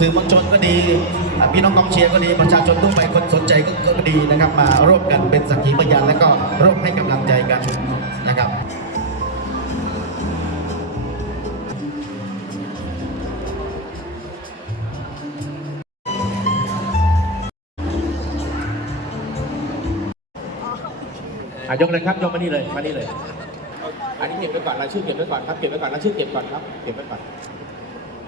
สื่อมวลชนก็ดีพี่น้องกองเชียร์ก็ดีประชาชนทั่วไปคนสนใจก็ก็ดีนะครับ มาร่วมกันเป็นสักขีพยานแล้วก็ร่วมให้กำลังใจกันนะครับอะยกเลยครับยกมานี่เลยมานี่เลย อันนี้เก็บไว้ก่อนรายชื่อเก็บไว้ก่อนครับเก็บไว้ก่อนรายชื่อเก็บก่อนครับเก็บไว้ก่อน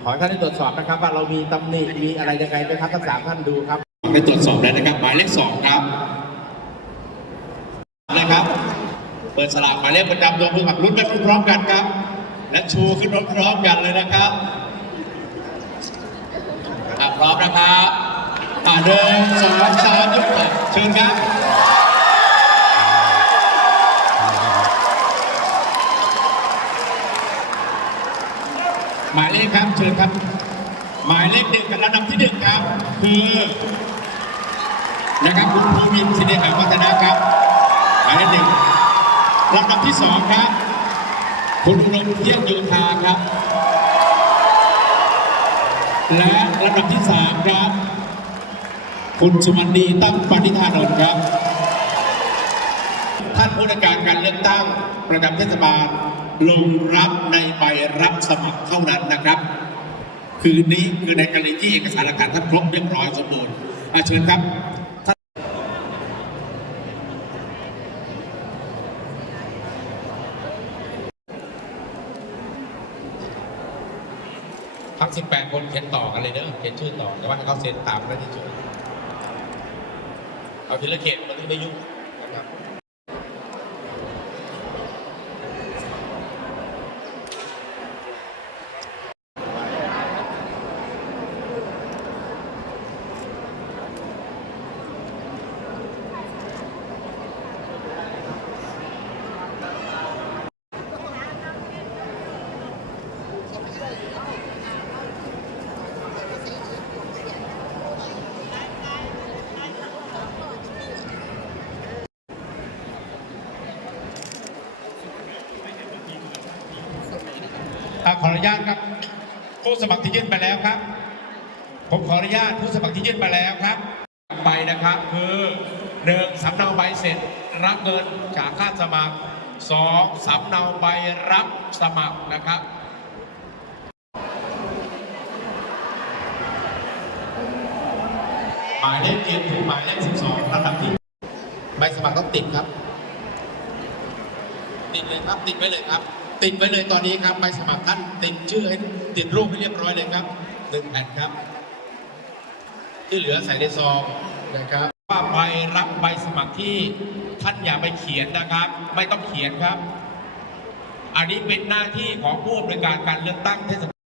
ขอให้ท่านได้ตรวจสอบนะครับ ว่าเรามีตำหนิมีอะไรยังไงไหมครับทั้งสามท่านดูครับได้ตรวจสอบแล้วนะครับ หมายเลขสองครับนะครับ เปิดสลากหมายเลขประจำตัวผู้ขับรุ่นไปพร้อมๆกันครับ และชูขึ้นพร้อมๆกันเลยนะครับพร้อมนะครับหนึ่งสองสามยกเชิญครับ หมายเลขครับเชิญครับ หมายเลขหนึ่งกับลำดับที่หนึ่งครับ คือนะครับคุณภูมินทร์สิเดหาวัฒนะครับ หมายเลขหนึ่งลำดับที่สองครับ คุณอุดมเที่ยงโยธาครับ และลำดับที่สามครับ คุณสุมันดีตั้งปณิธานนท์ครับ ท่านผู้ในการการเลือกตั้งประจำเทศบาล ลงรับในใบรับสมัครเท่านั้นนะครับ คืนนี้คือในกรณีที่เอกสารหลักฐานท่านครบเรียบร้อยสมบูรณ์อะเชิญครับท่านทั้ง18คนเขียนต่อกันเลยเด้อเขียนชื่อต่อ แต่ว่าเขาเซ็นตามหน้าที่ชื่อเอาทีละเขตมันไม่ยุ่งนะครับ ขออนุญาตครับผู้สมัครที่ยื่นไปแล้วครับ ผมขออนุญาตผู้สมัครที่ยื่นไปแล้วครับ ไปนะครับคือหนึ่งสำเนาใบเสร็จรับเงินจากค่าสมัครสองสำเนาใบรับสมัครนะครับหมายเลขเจ็ดถึงหมายเลขสิบสองลำดับที่ใบสมัครต้องติดครับ ติดเลยครับติดไว้เลยครับ ติดไว้เลยตอนนี้ครับใบสมัครท่านติดชื่อให้ติดรูปให้เรียบร้อยเลยครับหนึ่งแผ่นครับ ที่เหลือใส่ในซองนะครับว่าใบรับใบสมัครที่ท่านอย่าไปเขียนนะครับ ไม่ต้องเขียนครับ อันนี้เป็นหน้าที่ของผู้อำนวยการการเลือกตั้งเทศบาล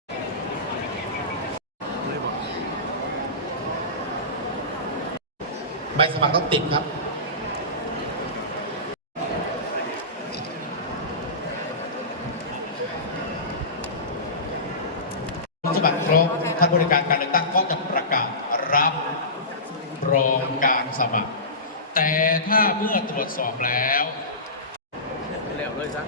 ใบสมัครต้องติดครับ สมัครครบท่านบริการการเลือกตั้งก็จะประกาศรับรองการสมัคร แต่ถ้าเมื่อตรวจสอบแล้วแล้วเลยซะ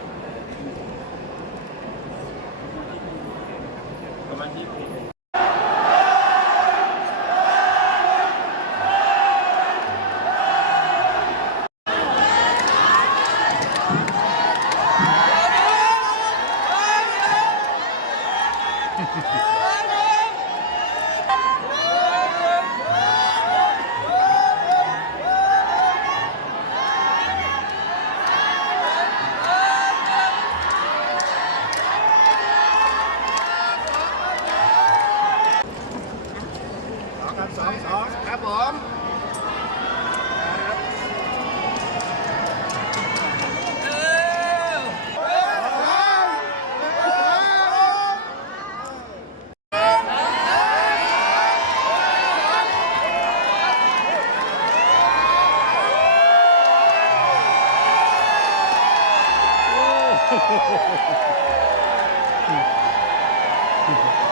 ประมาณที่ ผมโอ้โห